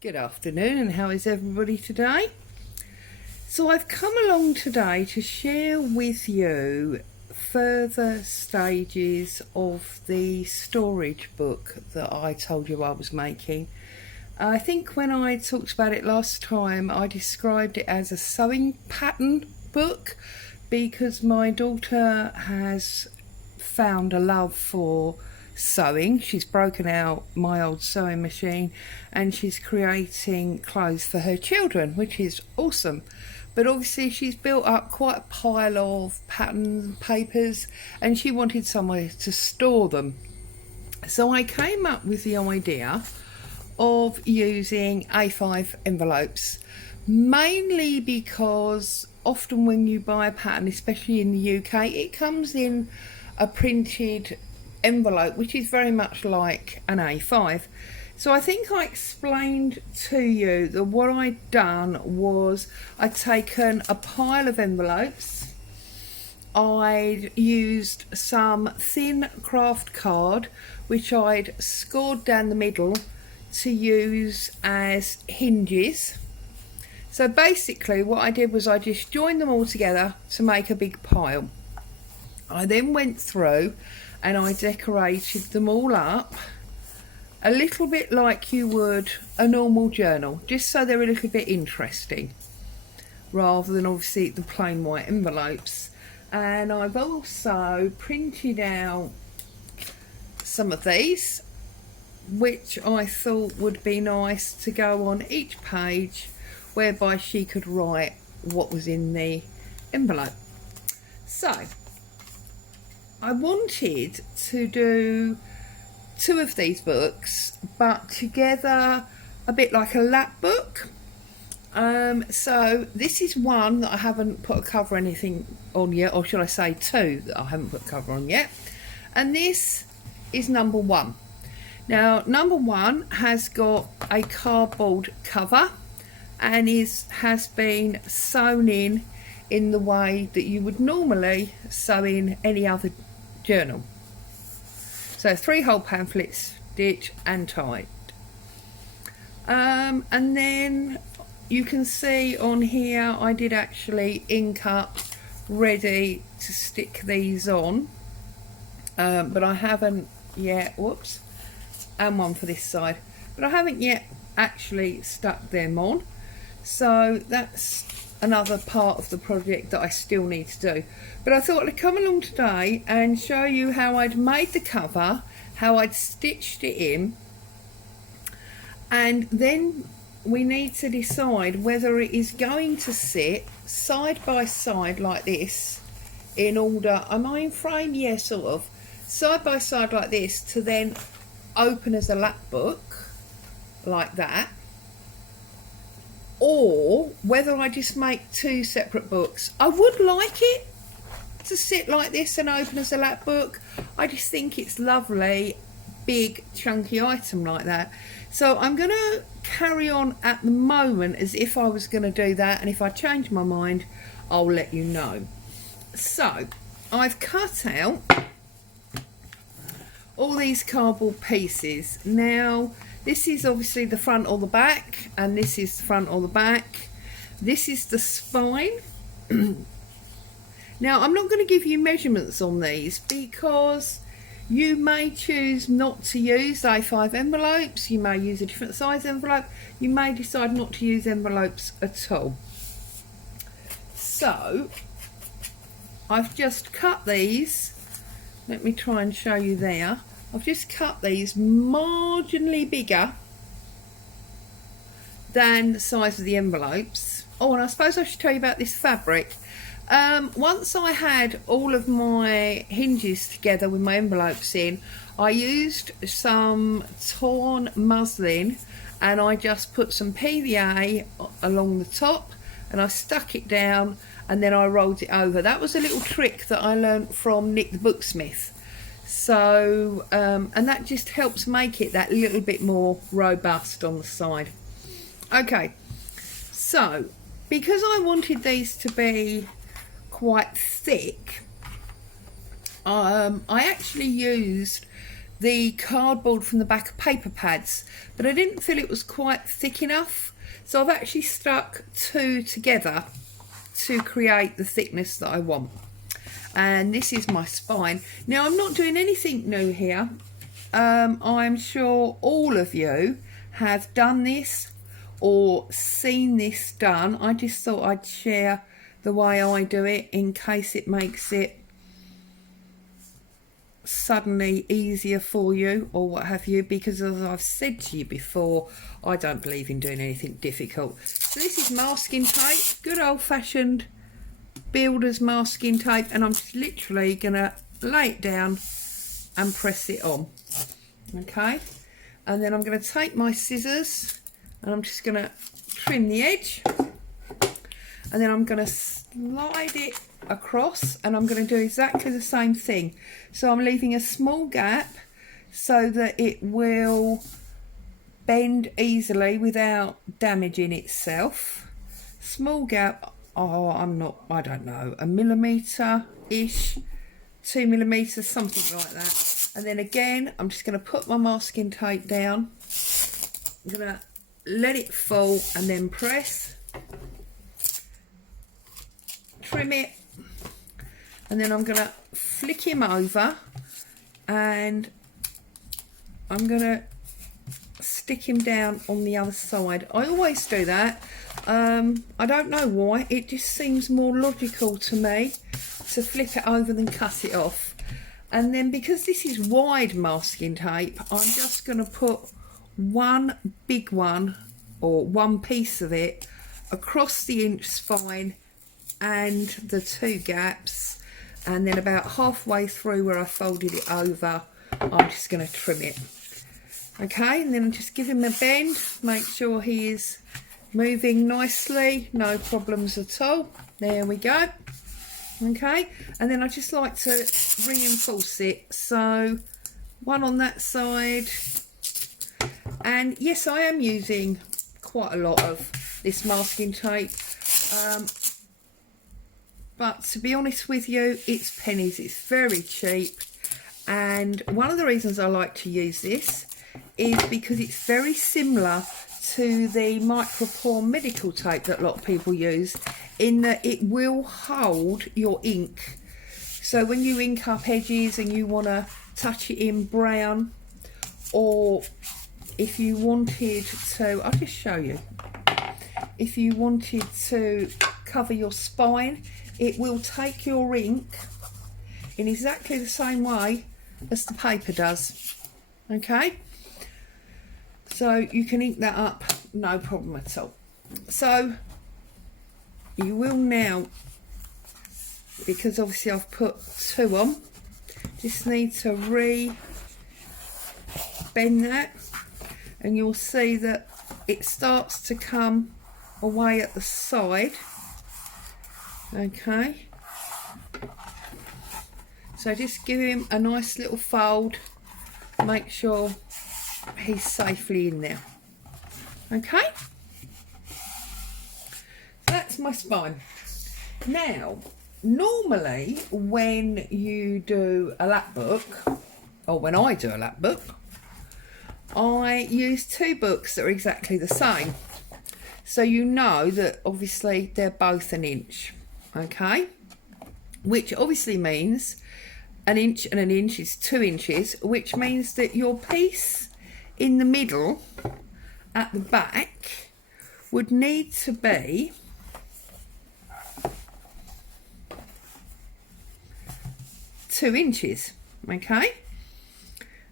Good afternoon, and how is everybody today? So I've come along today to share with you further stages of the storage book that I told you I was making. I think when I talked about it last time, I described it as a sewing pattern book because my daughter has found a love for sewing. She's broken out my old sewing machine and she's creating clothes for her children, which is awesome. But obviously she's built up quite a pile of pattern papers and she wanted somewhere to store them. So I came up with the idea of using A5 envelopes, mainly because often when you buy a pattern, especially in the UK, it comes in a printed envelope which is very much like an A5. So I think I explained to you that what I'd done was I'd taken a pile of envelopes, I'd used some thin craft card which I'd scored down the middle to use as hinges. So basically what I did was I just joined them all together to make a big pile. I then went through and I decorated them all up a little bit like you would a normal journal, just so they're a little bit interesting rather than obviously the plain white envelopes. And I've also printed out some of these which I thought would be nice to go on each page, whereby she could write what was in the envelope. So I wanted to do two of these books, but together a bit like a lap book. So this is one that I haven't put a cover or anything on yet, or should I say two that I haven't put a cover on yet. And this is number one. Now, number one has got a cardboard cover and has been sewn in the way that you would normally sew in any other journal. So 3 whole pamphlets, stitched and tied. And then you can see on here I did actually ink up ready to stick these on, but I haven't yet. Whoops. And one for this side, but I haven't yet actually stuck them on, so that's another part of the project that I still need to do. But I thought I'd come along today and show you how I'd made the cover, how I'd stitched it in, and then we need to decide whether it is going to sit side by side like this in order, am I in frame? Yeah, sort of, side by side like this to then open as a lap book like that, or whether I just make two separate books. I would like it to sit like this and open as a lap book. I just think it's lovely, big chunky item like that. So I'm going to carry on at the moment as if I was going to do that, and if I change my mind I'll let you know. So I've cut out all these cardboard pieces. Now this is obviously the front or the back, and this is the front or the back. This is the spine. Now I'm not going to give you measurements on these because you may choose not to use A5 envelopes, you may use a different size envelope, you may decide not to use envelopes at all. So I've just cut these, let me try and show you there. I've just cut these marginally bigger than the size of the envelopes. Oh, and I suppose I should tell you about this fabric. Once I had all of my hinges together with my envelopes in, I used some torn muslin and I just put some PVA along the top and I stuck it down and then I rolled it over. That was a little trick that I learned from Nick the Booksmith. So and that just helps make it that little bit more robust on the side. Okay, so because I wanted these to be quite thick, I actually used the cardboard from the back of paper pads, but I didn't feel it was quite thick enough, so I've actually stuck two together to create the thickness that I want. And this is my spine. Now, I'm not doing anything new here. I'm sure all of you have done this or seen this done. I just thought I'd share the way I do it in case it makes it suddenly easier for you or what have you, because as I've said to you before, I don't believe in doing anything difficult. So this is masking tape, good old-fashioned builder's masking tape, and I'm just literally gonna lay it down and press it on. Okay, and then I'm going to take my scissors and I'm just going to trim the edge, and then I'm going to slide it across, and I'm going to do exactly the same thing. So I'm leaving a small gap so that it will bend easily without damaging itself. Small gap, I don't know, a millimetre-ish, 2 millimetres, something like that. And then again, I'm just going to put my masking tape down. I'm going to let it fall and then press. Trim it. And then I'm going to flick him over. And I'm going to stick him down on the other side. I always do that. I don't know why. It just seems more logical to me to flip it over than cut it off. And then because this is wide masking tape, I'm just going to put one big one or one piece of it across the inch spine and the two gaps, and then about halfway through where I folded it over, I'm just going to trim it. Okay, and then just give him a bend, make sure he is moving nicely, no problems at all. There we go. Okay, and then I just like to reinforce it, so one on that side. And yes, I am using quite a lot of this masking tape, but to be honest with you, it's pennies. It's very cheap, and one of the reasons I like to use this is because it's very similar to the micropore medical tape that a lot of people use, in that it will hold your ink. So when you ink up edges and you want to touch it in brown, or if you wanted to, I'll just show you, if you wanted to cover your spine, it will take your ink in exactly the same way as the paper does. Okay, so you can ink that up, no problem at all. So you will now, because obviously I've put two on, just need to bend that, and you'll see that it starts to come away at the side. Okay, so just give him a nice little fold, make sure he's safely in there. Okay, that's my spine. Now, normally when you do a lap book, or when I do a lap book, I use two books that are exactly the same. So you know that obviously they're both an inch, okay? Which obviously means an inch and an inch is 2 inches, which means that your piece in the middle at the back would need to be two inches, okay?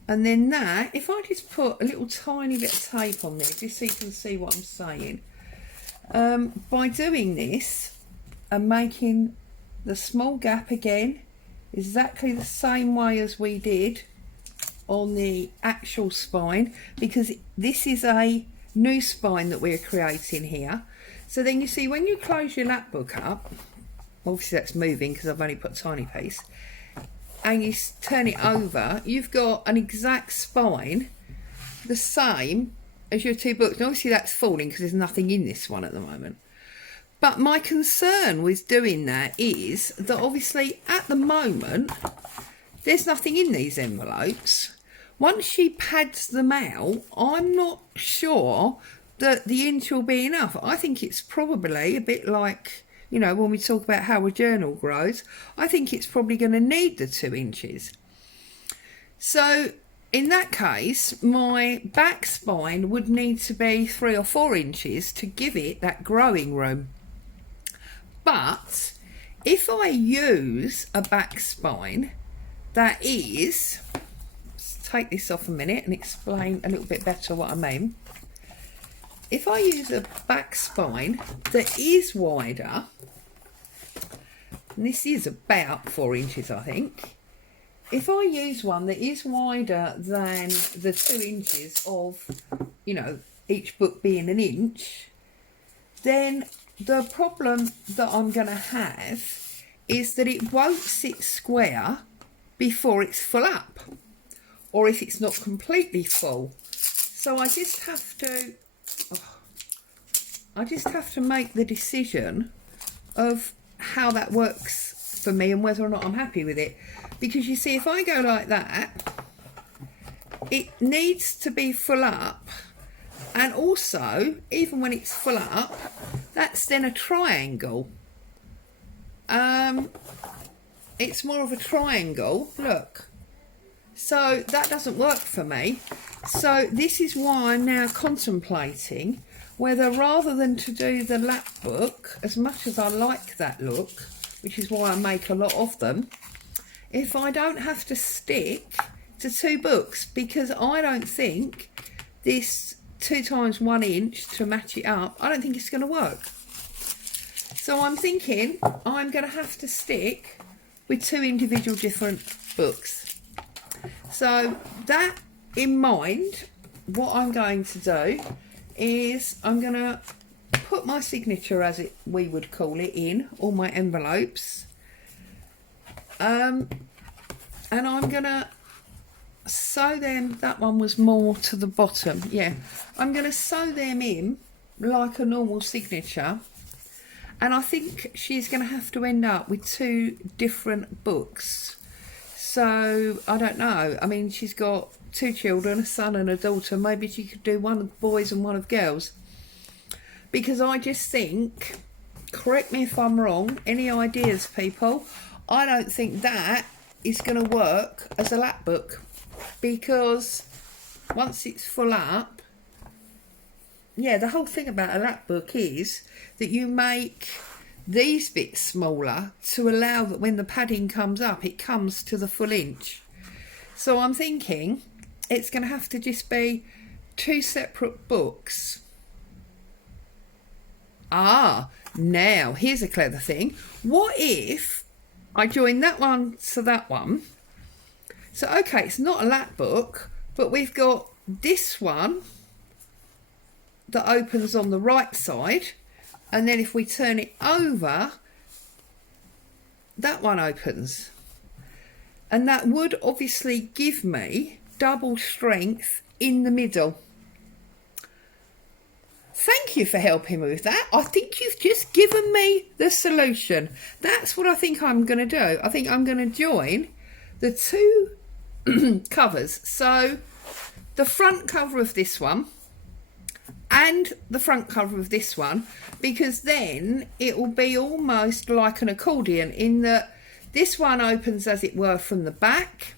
And then that, if I just put a little tiny bit of tape on there, just so you can see what I'm saying, by doing this and making the small gap again exactly the same way as we did on the actual spine, because this is a new spine that we're creating here. So then you see when you close your lap book up, obviously that's moving because I've only put a tiny piece, and you turn it over, you've got an exact spine the same as your two books. And obviously that's falling because there's nothing in this one at the moment. But my concern with doing that is that obviously at the moment there's nothing in these envelopes, once she pads them out, I'm not sure that the inch will be enough. I think it's probably a bit like, you know, when we talk about how a journal grows, I think it's probably going to need the 2 inches. So in that case, my back spine would need to be 3 or 4 inches to give it that growing room. But if I use a back spine that is, let's take this off a minute and explain a little bit better what I mean. If I use a back spine that is wider, and this is about 4 inches, I think. If I use one that is wider than the 2 inches of, you know, each book being an inch, then the problem that I'm going to have is that it won't sit square before it's full up, or if it's not completely full. So I just have to make the decision of how that works for me and whether or not I'm happy with it. Because you see, if I go like that, it needs to be full up, and also even when it's full up, that's then a triangle. It's more of a triangle, look. So that doesn't work for me. So this is why I'm now contemplating whether, rather than to do the lap book, as much as I like that look, which is why I make a lot of them, if I don't have to stick to 2 books, because I don't think this 2 times 1 inch to match it up, I don't think it's going to work. So I'm thinking I'm going to have to stick with 2 individual different books. So that in mind, what I'm going to do is I'm going to put my signature, as we would call it, in all my envelopes, and I'm going to sew them. That one was more to the bottom, yeah. I'm going to sew them in like a normal signature, and I think she's going to have to end up with 2 different books. So I don't know, I mean, she's got 2 children, a son and a daughter. Maybe she could do one of boys and one of girls, because I just think, correct me if I'm wrong, any ideas, people, I don't think that is going to work as a lap book, because once it's full up, yeah, the whole thing about a lap book is that you make these bits smaller to allow that when the padding comes up, it comes to the full inch. So I'm thinking it's going to have to just be 2 separate books. Now here's a clever thing. What if I join that one to that one? So okay, it's not a lap book, but we've got this one that opens on the right side, and then if we turn it over, that one opens, and that would obviously give me double strength in the middle. Thank you for helping me with that. I think you've just given me the solution. That's what I think I'm going to do. I think I'm going to join the 2 covers. So the front cover of this one and the front cover of this one, because then it will be almost like an accordion, in that this one opens, as it were, from the back,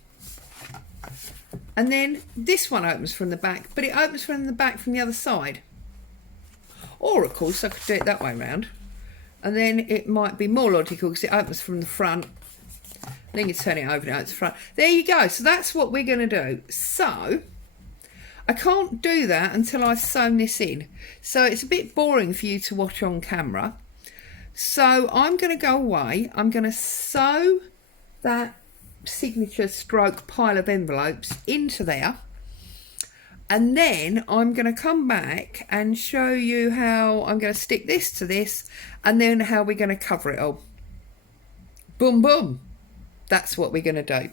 and then this one opens from the back, but it opens from the back from the other side. Or of course I could do it that way round, and then it might be more logical because it opens from the front, then you turn it over now it's the front. There you go. So that's what we're going to do. So I can't do that until I've sewn this in, so it's a bit boring for you to watch on camera. So I'm going to go away, I'm going to sew that signature stroke pile of envelopes into there, and then I'm going to come back and show you how I'm going to stick this to this, and then how we're going to cover it all. Boom boom, that's what we're going to do.